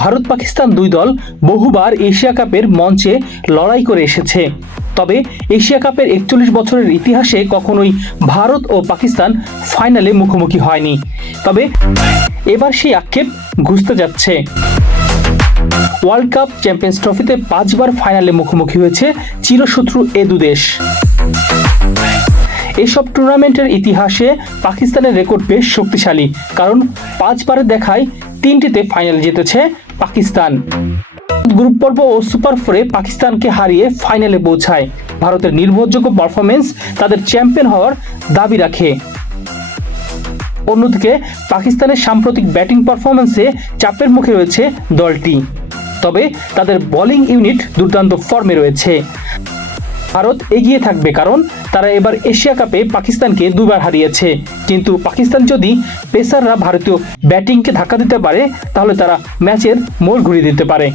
ভারত পাকিস্তান দুই দল বহুবার এশিয়া কাপের মঞ্চে লড়াই করে এসেছে, তবে এশিয়া কাপের 41 বছরের ইতিহাসে কখনোই ভারত ও পাকিস্তান ফাইনালে মুখোমুখি হয়নি। তবে এবার সেই আক্ষেপ ঘুচতে যাচ্ছে। ওয়ার্ল্ড কাপ, চ্যাম্পিয়ন্স ট্রফিতে 5 বার ফাইনালে মুখোমুখি হয়েছে চিরশত্রু এ দুদেশ। এসব টুর্নামেন্টের ইতিহাসে পাকিস্তানের রেকর্ড বেশ শক্তিশালী, কারণ 5 বারের দেখায় 3টিতে ফাইনাল জিতেছে পাকিস্তান। গ্রুপ পর্ব ও সুপার 4-এ পাকিস্তানকে হারিয়ে ফাইনালে পৌঁছায়। ভারতের নির্ভরযোগ্য পারফরমেন্স তাদের চ্যাম্পিয়ন হওয়ার দাবি রাখে। অন্যদিকে পাকিস্তানের সাম্প্রতিক ব্যাটিং পারফরমেন্সে চাপের মুখে রয়েছে দলটি, তবে তাদের বোলিং ইউনিট দুর্দান্ত ফর্মে রয়েছে। ভারত এগিয়ে থাকবে, কারণ তারা এবার এশিয়া কাপে পাকিস্তানকে 2 বার হারিয়েছে। কিন্তু পাকিস্তান যদি পেসাররা ভারতীয় ব্যাটিংকে ধাক্কা দিতে পারে, তাহলে তারা ম্যাচের মোড় ঘুরিয়ে দিতে পারে।